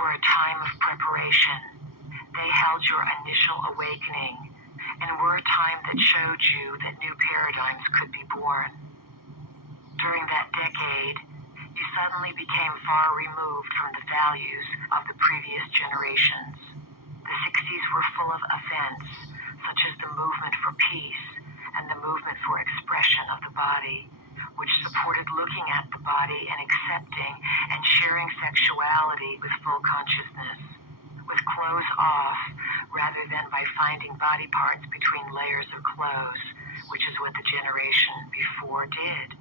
were a time of preparation. They held your initial awakening and were a time that showed you that new paradigms could be born. During that decade, you suddenly became far removed from the values of the previous generations. The 60s were full of events, such as the movement for peace and the movement for expression of the body, which supported looking at the body and accepting and sharing sexuality with full consciousness, with clothes off rather than by finding body parts between layers of clothes, which is what the generation before did.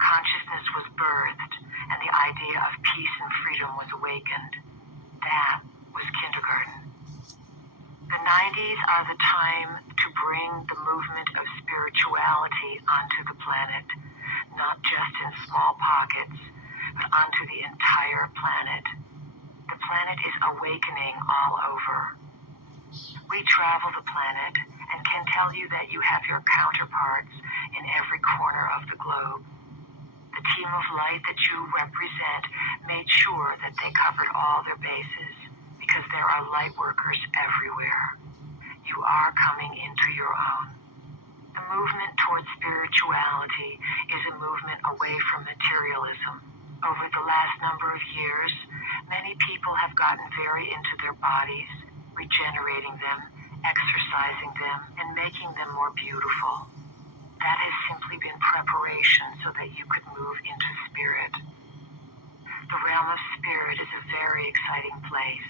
Consciousness was birthed, and the idea of peace and freedom was awakened. That was kindergarten. The 90s are the time to bring the movement of spirituality onto the planet, not just in small pockets, but onto the entire planet. The planet is awakening all over. We travel the planet and can tell you that you have your counterparts in every corner of the globe. The team of light that you represent made sure that they covered all their bases because there are light workers everywhere. You are coming into your own. The movement towards spirituality is a movement away from materialism. Over the last number of years, many people have gotten very into their bodies, regenerating them, exercising them, and making them more beautiful. That has simply been preparation so that you could move into spirit. The realm of spirit is a very exciting place.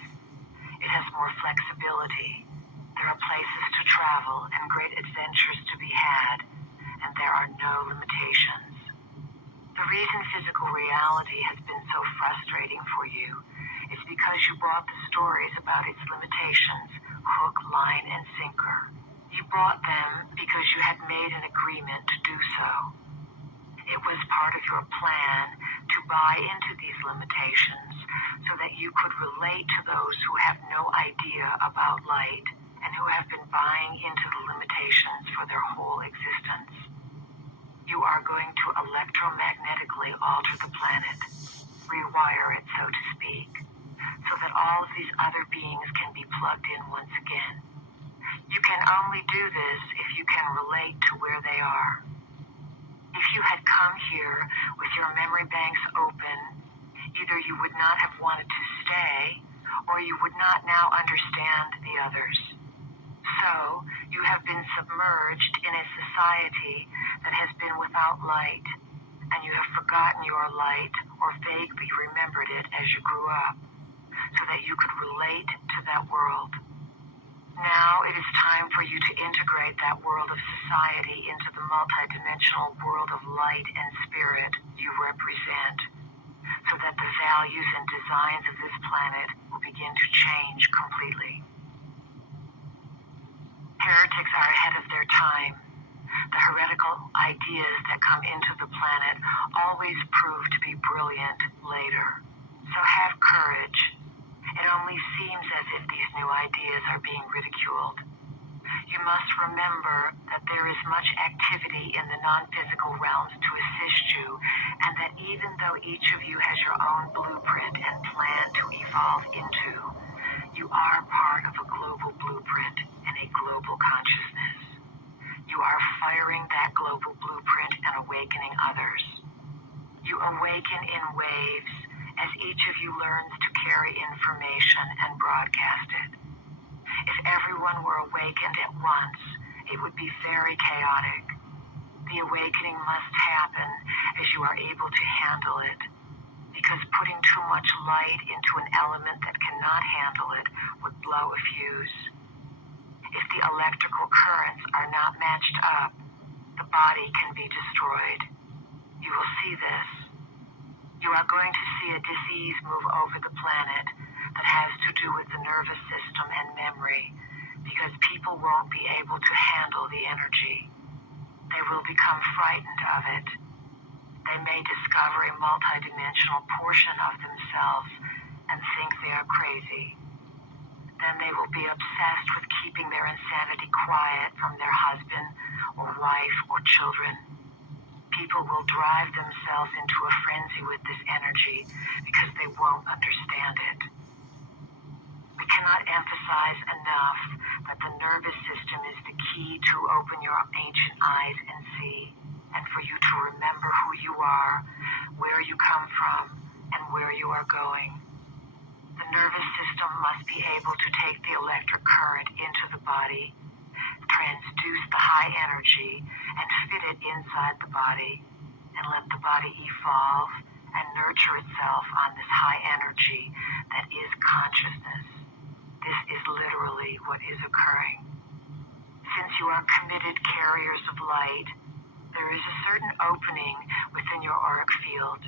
It has more flexibility. There are places to travel and great adventures to be had, and there are no limitations. The reason physical reality has been so frustrating for you is because you bought the stories about its limitations, hook, line, and sinker. You bought them because you had made an agreement to do so. It was part of your plan to buy into these limitations so that you could relate to those who have no idea about light and who have been buying into the limitations for their whole existence. You are going to electromagnetically alter the planet, rewire it, so to speak, so that all of these other beings can be plugged in once again. You can only do this if you can relate to where they are. If you had come here with your memory banks open, either you would not have wanted to stay, or you would not now understand the others. So, you have been submerged in a society that has been without light, and you have forgotten your light or vaguely remembered it as you grew up, so that you could relate to that world. Now it is time for you to integrate that world of society into the multidimensional world of light and spirit you represent, so that the values and designs of this planet will begin to change completely. Heretics are ahead of their time. The heretical ideas that come into the planet always prove to be brilliant later. So have courage. It only seems as if these new ideas are being ridiculed. You must remember that there is much activity in the non-physical realms to assist you, and that even though each of you has your own blueprint and plan to evolve into, you are part of a global blueprint and a global consciousness. You are firing that global blueprint and awakening others. You awaken in waves as each of you learns to carry information and broadcast it. If everyone were awakened at once, it would be very chaotic. The awakening must happen as you are able to handle it, because putting too much light into an element that cannot handle it would blow a fuse. If the electrical currents are not matched up, the body can be destroyed. You will see this. You are going to see a disease move over the planet that has to do with the nervous system and memory, because people won't be able to handle the energy. They will become frightened of it. They may discover a multidimensional portion of themselves and think they are crazy. Then they will be obsessed with keeping their insanity quiet from their husband or wife or children. People will drive themselves into a frenzy with this energy because they won't understand it. We cannot emphasize enough that the nervous system is the key to open your ancient eyes and see, and for you to remember who you are, where you come from, and where you are going. The nervous system must be able to take the electric current into the body, transduce the high energy, and fit it inside the body, and let the body evolve and nurture itself on this high energy that is consciousness. This is literally what is occurring. Since you are committed carriers of light, there is a certain opening within your auric field.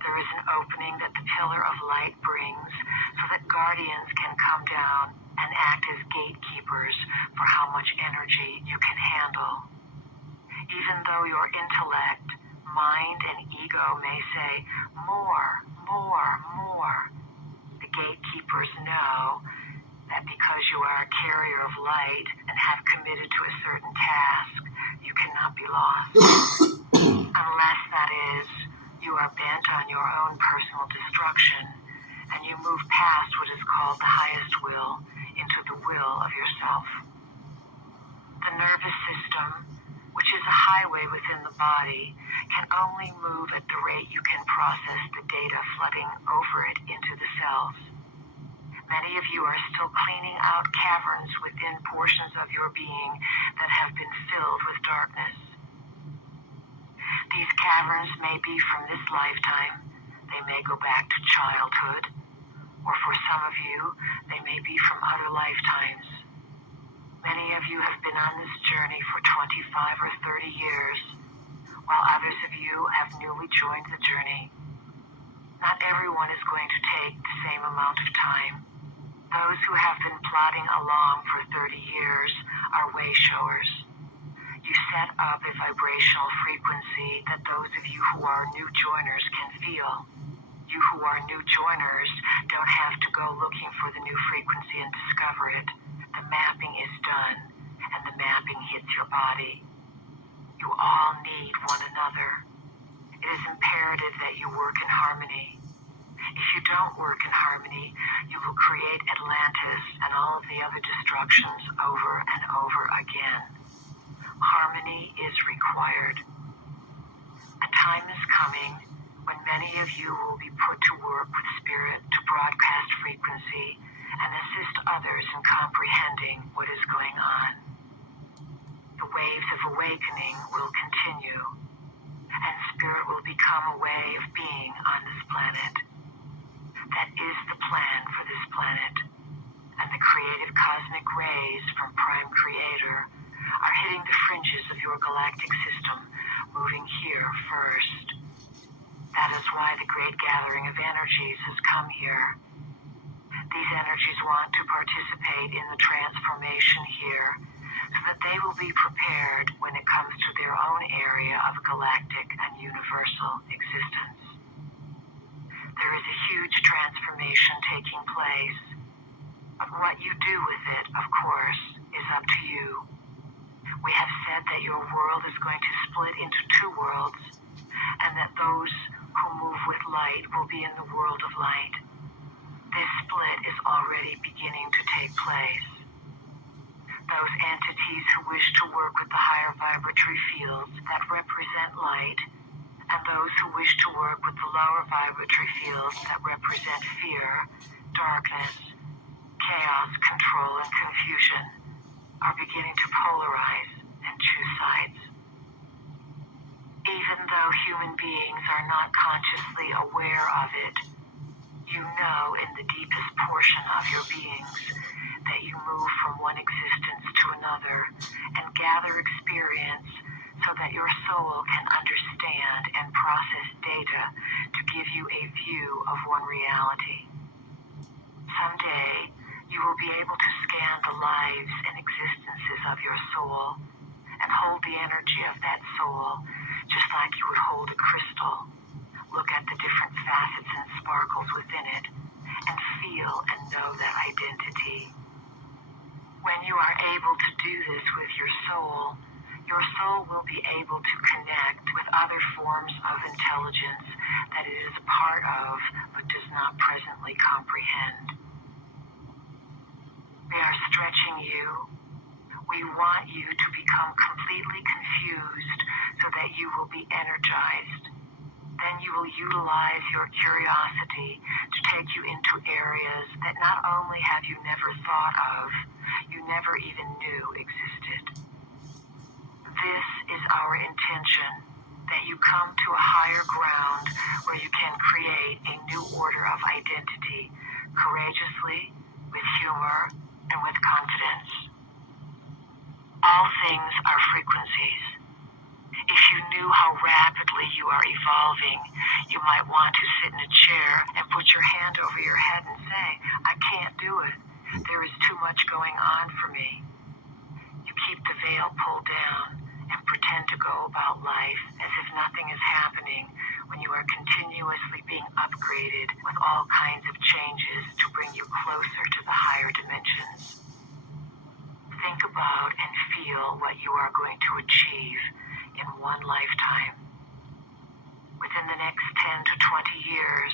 There is an opening that the pillar of light brings so that guardians can come down and act as gatekeepers for how much energy you can handle. Even though your intellect, mind, and ego may say, more, more, more, the gatekeepers know that because you are a carrier of light and have committed to a certain task, you cannot be lost. Unless, that is, you are bent on your own personal destruction and you move past what is called the highest will into the will of yourself. The nervous system, which is a highway within the body, can only move at the rate you can process the data flooding over it into the cells. Many of you are still cleaning out caverns within portions of your being that have been filled with darkness. These caverns may be from this lifetime, they may go back to childhood, or for some of you, they may be from other lifetimes. Many of you have been on this journey for 25 or 30 years, while others of you have newly joined the journey. Not everyone is going to take the same amount of time. Those who have been plodding along for 30 years are way showers. You set up a vibrational frequency that those of you who are new joiners can feel. You who are new joiners don't have to go looking for the new frequency and discover it. The mapping is done, and the mapping hits your body. You all need one another. It is imperative that you work in harmony. If you don't work in harmony, you will create Atlantis and all of the other destructions over and over again. Harmony is required. A time is coming when many of you will be put to work with spirit to broadcast frequency and assist others in comprehending what is going on. The waves of awakening will continue, and spirit will become a way of being on this planet. That is the plan for this planet, and the creative cosmic rays from Prime Creator are hitting the fringes of your galactic system, moving here first. That is why the great gathering of energies has come here. These energies want to participate in the transformation here so that they will be prepared when it comes to their own area of galactic and universal existence. There is a huge transformation taking place, but what you do with it, of course, is up to you. We have said that your world is going to split into two worlds, and that those who move with light will be in the world of light. This split is already beginning to take place. Those entities who wish to work with the higher vibratory fields that represent light, and those who wish to work with the lower vibratory fields that represent fear, darkness, chaos, control, and confusion, are beginning to polarize and choose sides. Even though human beings are not consciously aware of it, you know in the deepest portion of your beings that you move from one existence to another and gather experience so that your soul can understand and process data to give you a view of one reality. Someday, you will be able to scan the lives and existences of your soul and hold the energy of that soul just like you would hold a crystal. Look at the different facets and sparkles within it and feel and know that identity. When you are able to do this with your soul will be able to connect with other forms of intelligence that it is a part of but does not presently comprehend. They are stretching you. We want you to become completely confused so that you will be energized. Then you will utilize your curiosity to take you into areas that not only have you never thought of, you never even knew existed. This is our intention, that you come to a higher ground where you can create a new order of identity, courageously, with humor, and with confidence. All things are frequencies. If you knew how rapidly you are evolving, you might want to sit in a chair and put your hand over your head and say, I can't do it. There is too much going on for me. You keep the veil pulled down and pretend to go about life as if nothing is happening when you are continuously being upgraded with all kinds of changes to bring you closer to the higher dimensions. Think about and feel what you are going to achieve in one lifetime. Within the next 10 to 20 years,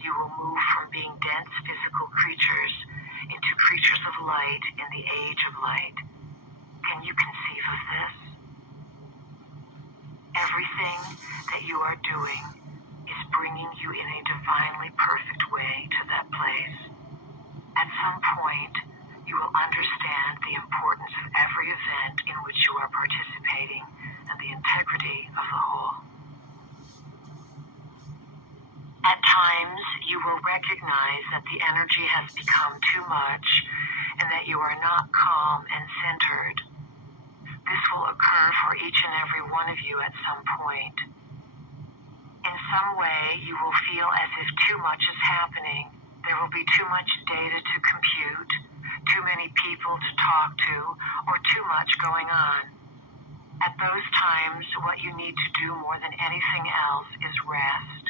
you will move from being dense physical creatures into creatures of light in the age of light. Can you conceive of this? Everything that you are doing is bringing you in a divinely perfect way to that place. At some point, you will understand the importance of every event in which you are participating and the integrity of the whole. At times, you will recognize that the energy has become too much and that you are not calm and centered. This will occur for each and every one of you at some point. In some way, you will feel as if too much is happening. There will be too much data to compute, too many people to talk to, or too much going on. At those times, what you need to do more than anything else is rest.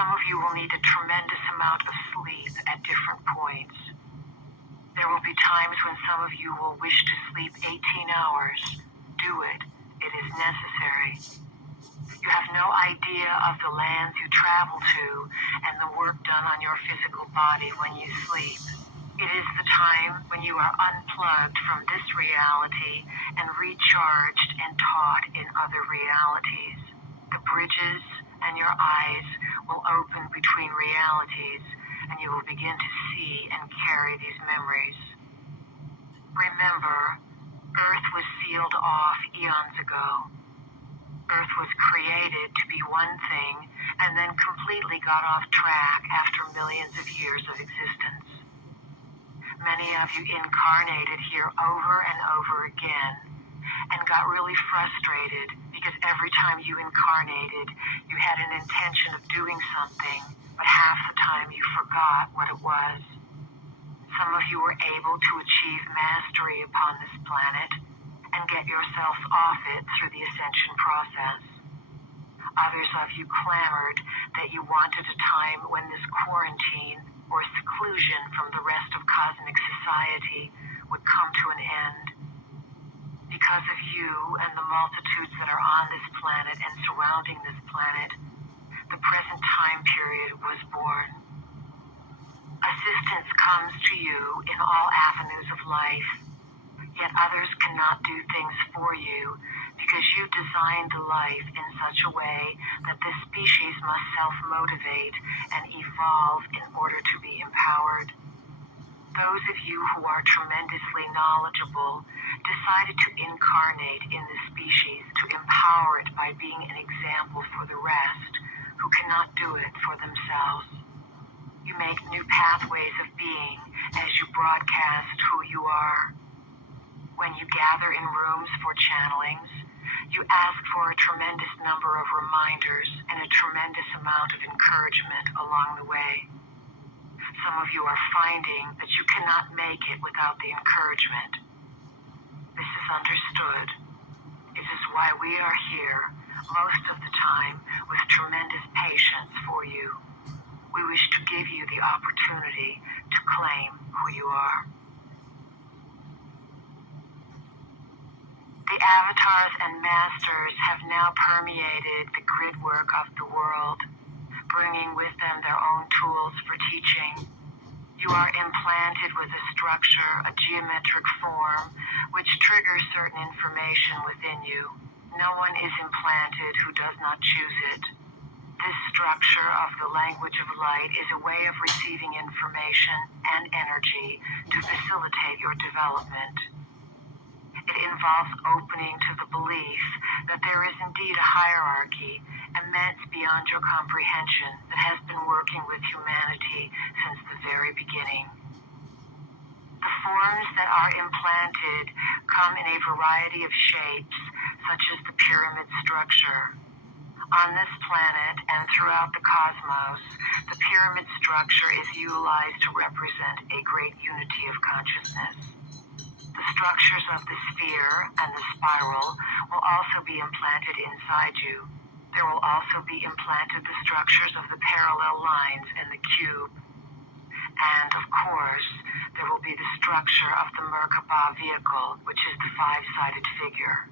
Some of you will need a tremendous amount of sleep at different points. There will be times when some of you will wish to sleep 18 hours. Do it. It is necessary. You have no idea of the lands you travel to and the work done on your physical body when you sleep. It is the time when you are unplugged from this reality and recharged and taught in other realities. The bridges and your eyes will open between realities, and you will begin to see and carry these memories. Remember, Earth was sealed off eons ago. Earth was created to be one thing and then completely got off track after millions of years of existence. Many of you incarnated here over and over again and got really frustrated because every time you incarnated, you had an intention of doing something, but half the time you forgot what it was. Some of you were able to achieve mastery upon this planet and get yourselves off it through the ascension process. Others of you clamored that you wanted a time when this quarantine or seclusion from the rest of cosmic society would come to an end. Because of you and the multitudes that are on this planet and surrounding this planet, the present time period was born. Assistance comes to you in all avenues of life, yet others cannot do things for you because you designed life in such a way that this species must self-motivate and evolve in order to be empowered. Those of you who are tremendously knowledgeable decided to incarnate in this species to empower it by being an example for the rest who cannot do it for themselves. You make new pathways of being as you broadcast who you are. When you gather in rooms for channelings, you ask for a tremendous number of reminders and a tremendous amount of encouragement along the way. Some of you are finding that you cannot make it without the encouragement. This is understood. It is why we are here most of the time with tremendous patience for you. We wish to give you the opportunity to claim who you are. The avatars and masters have now permeated the grid work of the world, bringing with them their own tools for teaching. You are implanted with a structure, a geometric form, which triggers certain information within you. No one is implanted who does not choose it. This structure of the language of light is a way of receiving information and energy to facilitate your development. It involves opening to the belief that there is indeed a hierarchy, immense beyond your comprehension, that has been working with humanity since the very beginning. The forms that are implanted come in a variety of shapes, such as the pyramid structure. On this planet and throughout the cosmos, the pyramid structure is utilized to represent a great unity of consciousness. The structures of the sphere and the spiral will also be implanted inside you. There will also be implanted the structures of the parallel lines and the cube. And, of course, there will be the structure of the Merkaba vehicle, which is the five-sided figure.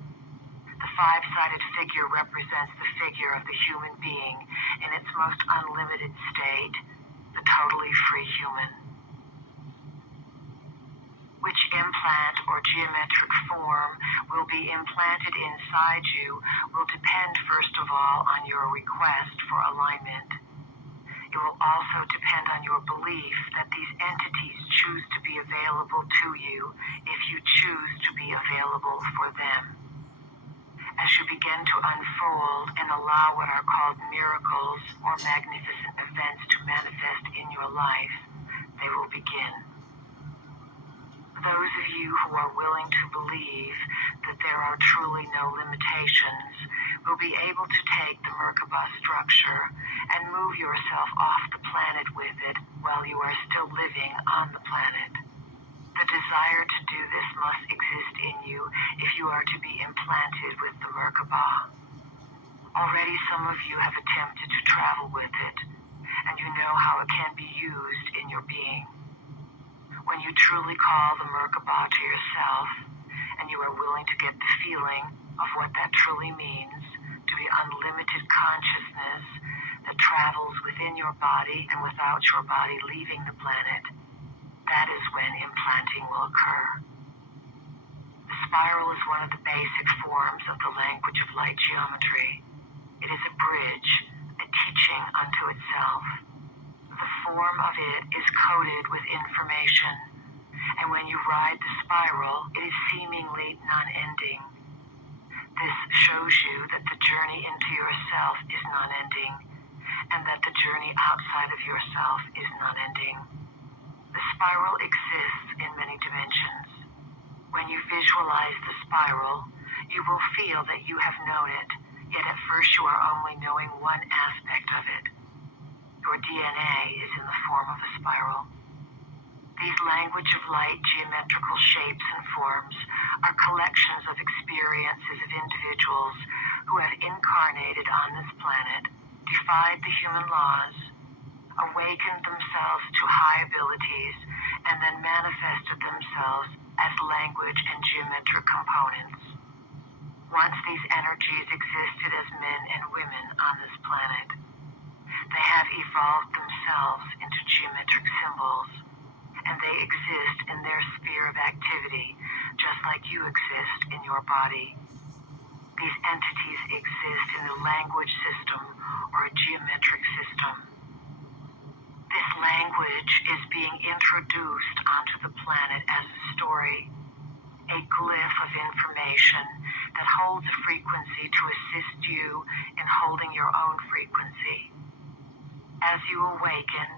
The five-sided figure represents the figure of the human being in its most unlimited state, the totally free human. Which implant or geometric form will be implanted inside you will depend, first of all, on your request for alignment. It will also depend on your belief that these entities choose to be available to you if you choose to be available for them. As you begin to unfold and allow what are called miracles or magnificent events to manifest in your life, they will begin. Those of you who are willing to believe that there are truly no limitations will be able to take the Merkaba structure and move yourself off the planet with it while you are still living on the planet. The desire to do this must exist in you if you are to be implanted with the Merkaba. Already some of you have attempted to travel with it, and you know how it can be used in your being. When you truly call the Merkaba to yourself, and you are willing to get the feeling of what that truly means, to be unlimited consciousness that travels within your body and without your body leaving the planet, that is when implanting will occur. The spiral is one of the basic forms of the language of light geometry. It is a bridge, a teaching unto itself. The form of it is coded with information, and when you ride the spiral, it is seemingly non-ending. This shows you that the journey into yourself is non-ending, and that the journey outside of yourself is non-ending. The spiral exists in many dimensions. When you visualize the spiral, you will feel that you have known it, yet at first you are only knowing one aspect of it. Your DNA is in the form of a spiral. These language of light geometrical shapes and forms are collections of experiences of individuals who have incarnated on this planet, defied the human laws, awakened themselves to high abilities, and then manifested themselves as language and geometric components. Once these energies existed as men and women on this planet, they have evolved themselves into geometric symbols, and they exist in their sphere of activity, just like you exist in your body. These entities exist in a language system or a geometric system. This language is being introduced onto the planet as a story, a glyph of information that holds a frequency to assist you in holding your own frequency. As you awaken,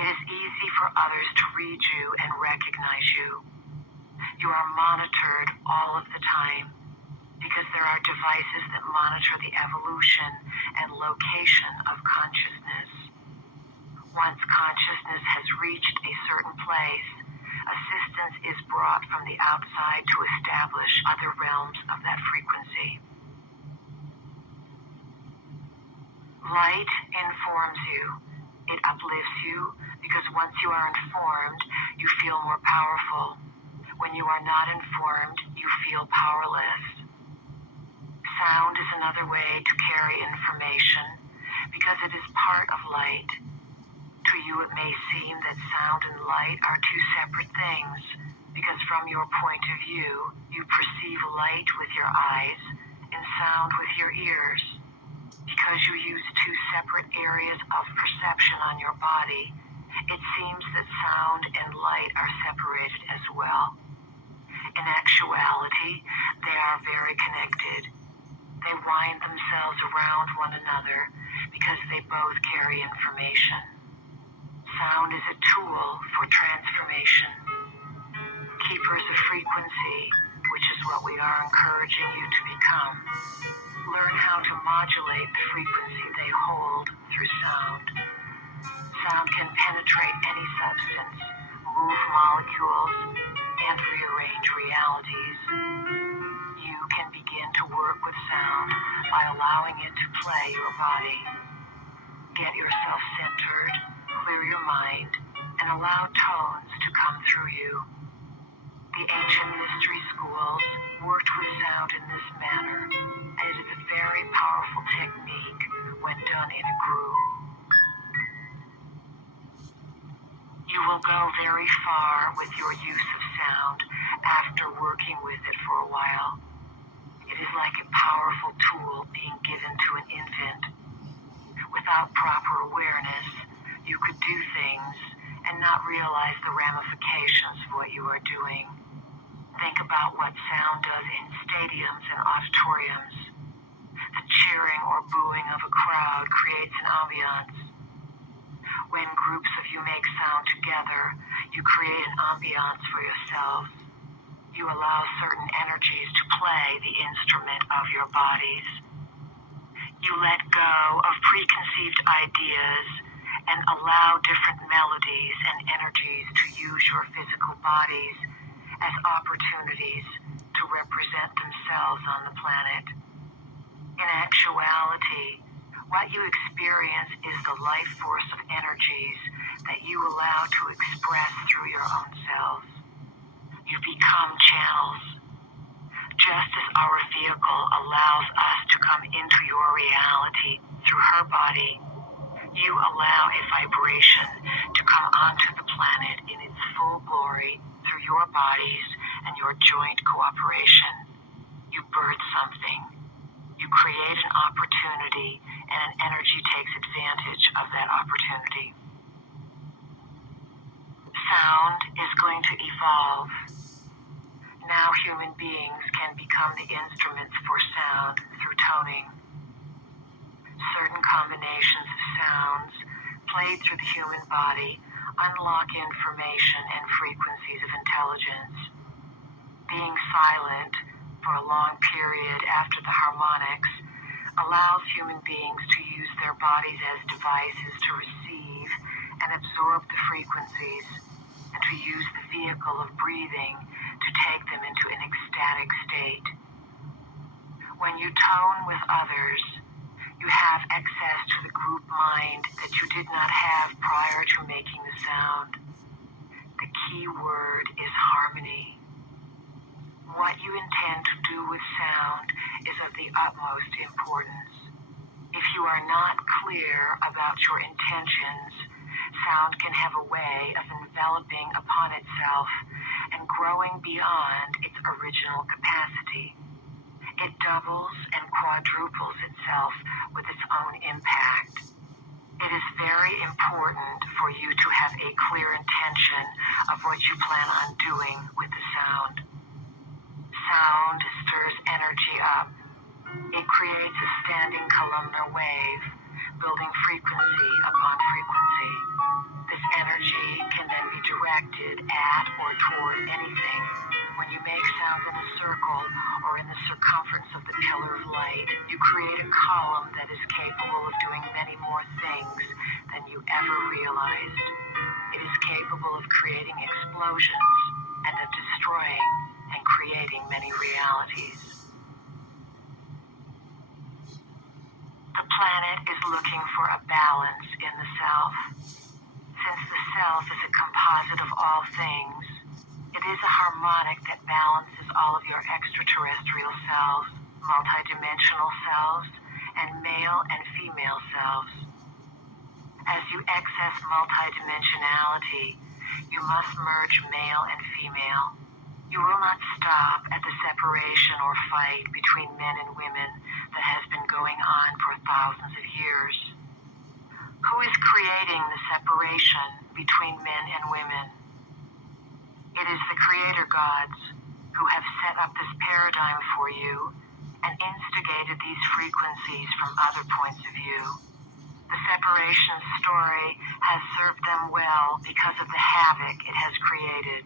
it is easy for others to read you and recognize you. You are monitored all of the time because there are devices that monitor the evolution and location of consciousness. Once consciousness has reached a certain place, assistance is brought from the outside to establish other realms of that frequency. Light informs you. It uplifts you because once you are informed, you feel more powerful. When you are not informed, you feel powerless. Sound is another way to carry information because it is part of light. To you, it may seem that sound and light are two separate things, because from your point of view, you perceive light with your eyes and sound with your ears. Because you use two separate areas of perception on your body, it seems that sound and light are separated as well. In actuality, they are very connected. They wind themselves around one another because they both carry information. Sound is a tool for transformation. Keepers of frequency, which is what we are encouraging you to become, learn how to modulate the frequency they hold through sound. Sound can penetrate any substance, move molecules, and rearrange realities. You can begin to work with sound by allowing it to play your body. Get yourself centered, clear your mind, and allow tones to come through you. The ancient mystery schools worked with sound in this manner, and it is a very powerful technique when done in a group. You will go very far with your use of sound after working with it for a while. It is like a powerful tool being given to an infant. Without proper awareness, you could do things and not realize the ramifications of what you are doing. Think about what sound does in stadiums and auditoriums. The cheering or booing of a crowd creates an ambiance. When groups of you make sound together, you create an ambiance for yourselves. You allow certain energies to play the instrument of your bodies. You let go of preconceived ideas and allow different melodies and energies to use your physical bodies as opportunities to represent themselves on the planet. In actuality, what you experience is the life force of energies that you allow to express through your own selves. You become channels. Just as our vehicle allows us to come into your reality through her body, you allow a vibration to come onto the planet in its full glory through your bodies and your joint cooperation. You birth something. You create an opportunity, and an energy takes advantage of that opportunity. Sound is going to evolve. Now human beings can become the instruments for sound through toning. Certain combinations of sounds played through the human body unlock information and frequencies of intelligence. Being silent for a long period after the harmonics allows human beings to use their bodies as devices to receive and absorb the frequencies, and to use the vehicle of breathing to take them into an ecstatic state. When you tone with others, you have access to the group mind that you did not have prior to making the sound. The key word is harmony. What you intend to do with sound is of the utmost importance. If you are not clear about your intentions, sound can have a way of enveloping upon itself and growing beyond its original capacity. It doubles and quadruples itself with its own impact. It is very important for you to have a clear intention of what you plan on doing with the sound. Sound stirs energy up. It creates a standing columnar wave, building frequency upon frequency. This energy can then be directed at or toward anything. When you make sound in a circle or in the circumference of the pillar of light, you create a column that is capable of doing many more things than you ever realized. It is capable of creating explosions and of destroying and creating many realities. The planet is looking for a balance in the self. Since the self is a composite of all things, it is a harmonic that balances all of your extraterrestrial selves, multidimensional selves, and male and female selves. As you access multidimensionality, you must merge male and female. You will not stop at the separation or fight between men and women that has been going on for thousands of years. Who is creating the separation between men and women? It is the Creator gods who have set up this paradigm for you and instigated these frequencies from other points of view. The separation story has served them well because of the havoc it has created.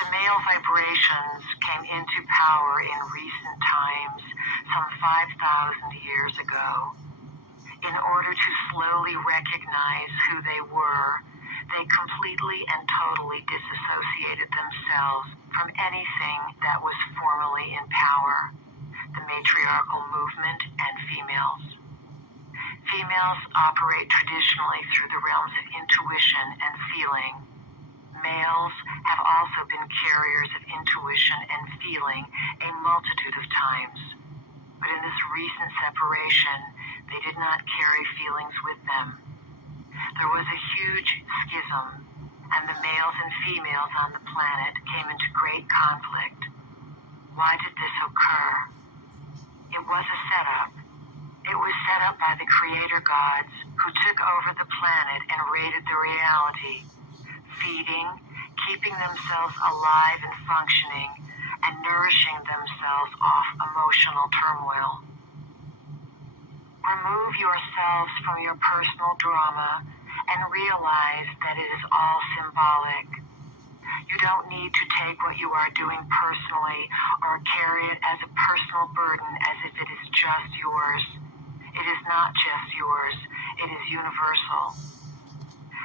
The male vibrations came into power in recent times, some 5,000 years ago. In order to slowly recognize who they were, they completely and totally disassociated themselves from anything that was formerly in power, the matriarchal movement and females. Females operate traditionally through the realms of intuition and feeling. Males have also been carriers of intuition and feeling a multitude of times. But in this recent separation, they did not carry feelings with them. There was a huge schism, and the males and females on the planet came into great conflict. Why did this occur? It was a setup. It was set up by the Creator gods who took over the planet and raided the reality, feeding, keeping themselves alive and functioning, and nourishing themselves off emotional turmoil. Remove yourselves from your personal drama and realize that it is all symbolic. You don't need to take what you are doing personally or carry it as a personal burden as if it is just yours. It is not just yours. It is universal.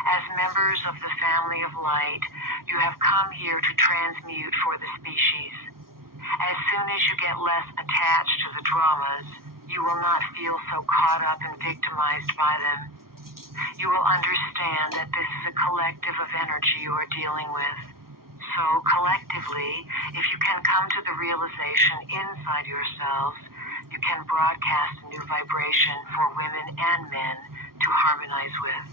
As members of the family of light, you have come here to transmute for the species. As soon as you get less attached to the dramas, you will not feel so caught up and victimized by them. You will understand that this is a collective of energy you are dealing with. So collectively, if you can come to the realization inside yourselves, you can broadcast a new vibration for women and men to harmonize with.